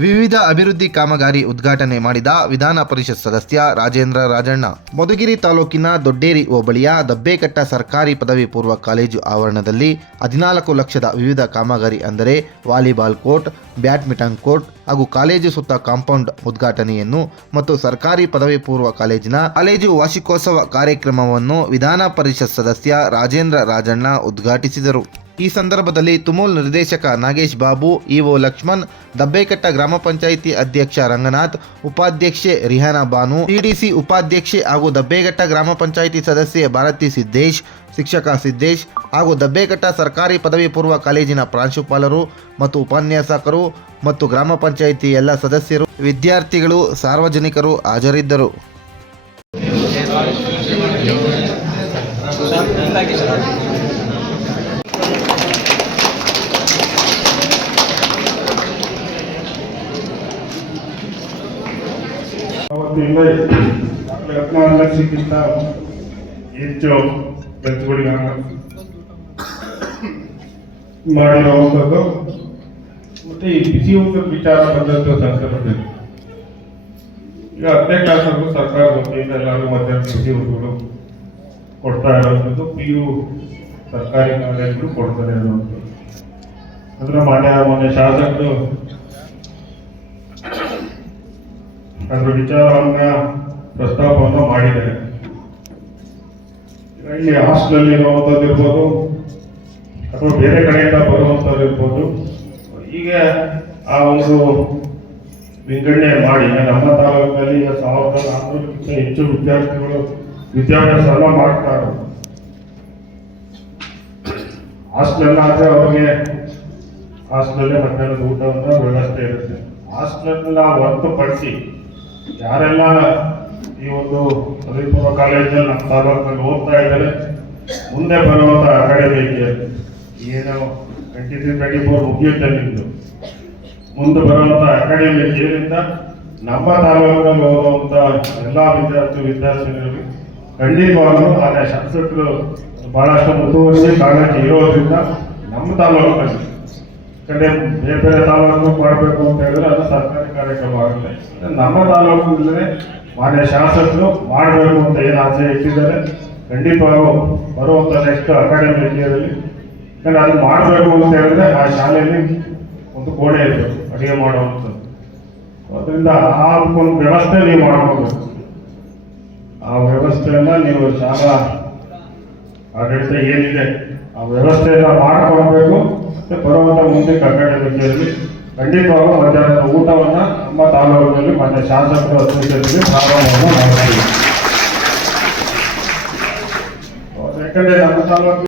ವಿವಿಧ ಅಭಿವೃದ್ಧಿ ಕಾಮಗಾರಿ ಉದ್ಘಾಟನೆ ಮಾಡಿದ ವಿಧಾನ ಪರಿಷತ್ ಸದಸ್ಯ ರಾಜೇಂದ್ರ ರಾಜಣ್ಣ. ಮಧುಗಿರಿ ತಾಲೂಕಿನ ದೊಡ್ಡೇರಿ ಹೋಬಳಿಯ ದಬ್ಬೇಕಟ್ಟ ಸರ್ಕಾರಿ ಪದವಿ ಪೂರ್ವ ಕಾಲೇಜು ಆವರಣದಲ್ಲಿ ಹದಿನಾಲ್ಕು ಲಕ್ಷದ ವಿವಿಧ ಕಾಮಗಾರಿ ಅಂದರೆ ವಾಲಿಬಾಲ್ ಕೋರ್ಟ್, ಬ್ಯಾಡ್ಮಿಂಟನ್ ಕೋರ್ಟ್ ಹಾಗೂ ಕಾಲೇಜು ಸುತ್ತ ಕಾಂಪೌಂಡ್ ಉದ್ಘಾಟನೆಯನ್ನು ಮತ್ತು ಸರ್ಕಾರಿ ಪದವಿ ಪೂರ್ವ ಕಾಲೇಜಿನ ಕಾಲೇಜು ವಾರ್ಷಿಕೋತ್ಸವ ಕಾರ್ಯಕ್ರಮವನ್ನು ವಿಧಾನ ಪರಿಷತ್ ಸದಸ್ಯ ರಾಜೇಂದ್ರ ರಾಜಣ್ಣ ಉದ್ಘಾಟಿಸಿದರು. ಈ ಸಂದರ್ಭದಲ್ಲಿ ತುಮೂಲ್ ನಿರ್ದೇಶಕ ನಾಗೇಶ್ ಬಾಬು, ಇಒ ಲಕ್ಷ್ಮಣ್, ದಬ್ಬೇಕಟ್ಟ ಗ್ರಾಮ ಪಂಚಾಯಿತಿ ಅಧ್ಯಕ್ಷ ರಂಗನಾಥ್, ಉಪಾಧ್ಯಕ್ಷೆ ರಿಹಾನಾ ಬಾನು, ಟಿಡಿಸಿ ಉಪಾಧ್ಯಕ್ಷೆ ಹಾಗೂ ದಬ್ಬೇಘಟ್ಟ ಗ್ರಾಮ ಪಂಚಾಯಿತಿ ಸದಸ್ಯೆ ಭಾರತಿ ಸಿದ್ದೇಶ್, ಶಿಕ್ಷಕ ಸಿದ್ದೇಶ್ ಹಾಗೂ ದಬ್ಬೇಘಟ್ಟ ಸರ್ಕಾರಿ ಪದವಿ ಪೂರ್ವ ಕಾಲೇಜಿನ ಪ್ರಾಂಶುಪಾಲರು ಮತ್ತು ಉಪನ್ಯಾಸಕರು ಮತ್ತು ಗ್ರಾಮ ಪಂಚಾಯಿತಿ ಎಲ್ಲ ಸದಸ್ಯರು, ವಿದ್ಯಾರ್ಥಿಗಳು, ಸಾರ್ವಜನಿಕರು ಹಾಜರಿದ್ದರು. ಅವತ್ತಿಂದ ಹದಿನಾರು ಲಕ್ಷಕ್ಕಿಂತ ಹೆಚ್ಚು ವೆಚ್ಚಗಳಿಗೆ ಮಾಡಿರುವಂಥದ್ದು ಮತ್ತೆ ಈ ಬಿಸಿ ಊಟದ ವಿಚಾರ ಬಂದಂತ ಸಂದರ್ಭದಲ್ಲಿ ಈಗ ಹತ್ತನೇ ಕ್ಲಾಸ್ವರೆಗೂ ಸರ್ಕಾರ ವತಿಯಿಂದ ಎಲ್ಲರೂ ಮಧ್ಯಾಹ್ನ ಬಿಸಿ ಊಟಗಳು ಕೊಡ್ತಾ ಇರುವಂಥದ್ದು. ಪಿ ಯು ಸರ್ಕಾರಿ ಕಾಲೇಜುಗಳು ಕೊಡ್ತಾರೆ ಇರುವಂಥದ್ದು. ಅಂದ್ರೆ ಮಾನ್ಯ ಮೊನ್ನೆ ಶಾಸಕರು ಅದರ ವಿಚಾರವನ್ನ ಪ್ರಸ್ತಾಪವನ್ನು ಈಗ ಇಲ್ಲಿ ಹಾಸ್ಟೆಲ್ ಇರುವಂಥದ್ದು ಇರ್ಬೋದು, ಅಥವಾ ಬೇರೆ ಕಡೆಯಿಂದ ಬರುವಂಥದ್ದು ಇರ್ಬೋದು, ಈಗ ಆ ಒಂದು ವಿಂಗಡಣೆ ಮಾಡಿ ನಮ್ಮ ತಾಲೂಕಿನಲ್ಲಿ ಸಾವಿರದ ನಾನ್ನೂರಕ್ಕಿಂತ ಹೆಚ್ಚು ವಿದ್ಯಾರ್ಥಿಗಳು ವಿದ್ಯಾಭ್ಯಾಸವನ್ನು ಮಾಡ್ತಾರೆ ಹಾಸ್ಟೆಲ್ ಆದ್ರೆ ಅವ್ರಿಗೆ ಹಾಸ್ಟೆಲ್ ಮಧ್ಯಾಹ್ನದ ಊಟವನ್ನು ವ್ಯವಸ್ಥೆ ಇರುತ್ತೆ. ಹಾಸ್ಟೆಲ್ ಹೊರತುಪಡಿಸಿ ಯಾರೆಲ್ಲ ಈ ಒಂದು ಪದವಿ ಪೂರ್ವ ಕಾಲೇಜಲ್ಲಿ ನಮ್ಮ ತಾಲೂಕಲ್ಲಿ ಓದ್ತಾ ಇದ್ದಾರೆ, ಮುಂದೆ ಬರುವಂತ ಅಕಾಡೆಮಿಗೆ ಏನು ಟ್ವೆಂಟಿ ತ್ರೀ ಟ್ವೆಂಟಿ ಫೋರ್ ಮುಗಿಯುತ್ತೆ ನಿಮ್ದು. ಮುಂದೆ ಬರುವಂತ ಅಕಾಡೆಮಿ ಏನಿಂದ ನಮ್ಮ ತಾಲೂಕಿನಲ್ಲಿ ಓದುವಂತ ಎಲ್ಲಾ ವಿದ್ಯಾರ್ಥಿ ವಿದ್ಯಾರ್ಥಿನಿಗಳಿಗೆ ಖಂಡಿತವಾಗ್ಲೂ ಆದ್ರೆ ಶಾಸಕರು ಬಹಳಷ್ಟು ಮುಂದುವರಿಸಿ ಕಾಳಜಿ ಇರೋದ್ರಿಂದ ನಮ್ಮ ತಾಲೂಕಿನಲ್ಲಿ ಕಡೆ ಬೇರೆ ಬೇರೆ ತಾಲೂಕು ಮಾಡಬೇಕು ಅಂತ ಹೇಳಿದ್ರೆ ಅದು ಸರ್ಕಾರಿ ಕಾರ್ಯಕ್ರಮ ಆಗುತ್ತೆ. ನಮ್ಮ ತಾಲೂಕಿನಲ್ಲೇ ಮಾನ್ಯ ಶಾಸಕರು ಮಾಡಬೇಕು ಅಂತ ಏನು ಆಸೆ ಇಟ್ಟಿದ್ದಾರೆ. ಖಂಡಿತವಾಗೂ ಬರುವಂತ ನೆಕ್ಸ್ಟ್ ಅಕಾಡೆಮಿಕ್ ಇಯರಲ್ಲಿ ಯಾಕಂದ್ರೆ ಅದು ಮಾಡಬೇಕು ಅಂತ ಹೇಳಿದ್ರೆ ಆ ಶಾಲೆಯಲ್ಲಿ ಒಂದು ಕೋಣೆ ಇರಬೇಕು ಅಡುಗೆ ಮಾಡುವಂಥದ್ದು. ಅದರಿಂದ ಆ ಒಂದು ವ್ಯವಸ್ಥೆ ನೀವು ಮಾಡ್ಕೋಬೇಕು ಆ ವ್ಯವಸ್ಥೆಯನ್ನ ನೀವು ಶಾಲಾ ಆಡಳಿತ ಏನಿದೆ ಆ ವ್ಯವಸ್ಥೆಯನ್ನ ಮಾಡಿಕೊಡ್ಬೇಕು ಮತ್ತೆ ಬರುವಂತ ಮುಂದೆ ಅಕಾಡೆಮಿಯಲ್ಲಿ ಖಂಡಿತವಾಗೂ ಮಧ್ಯಾಹ್ನದ ಊಟವನ್ನ ನಮ್ಮ ತಾಲೂಕಿನಲ್ಲಿ ಮಾನ್ಯ ಶಾಸಕರ ಅಧ್ಯಕ್ಷತೆಯಲ್ಲಿ ಪ್ರಾರಂಭವನ್ನು ಮಾಡ್ತೀವಿ ಯಾಕಂದ್ರೆ ನಮ್ಮ ತಾಲೂಕು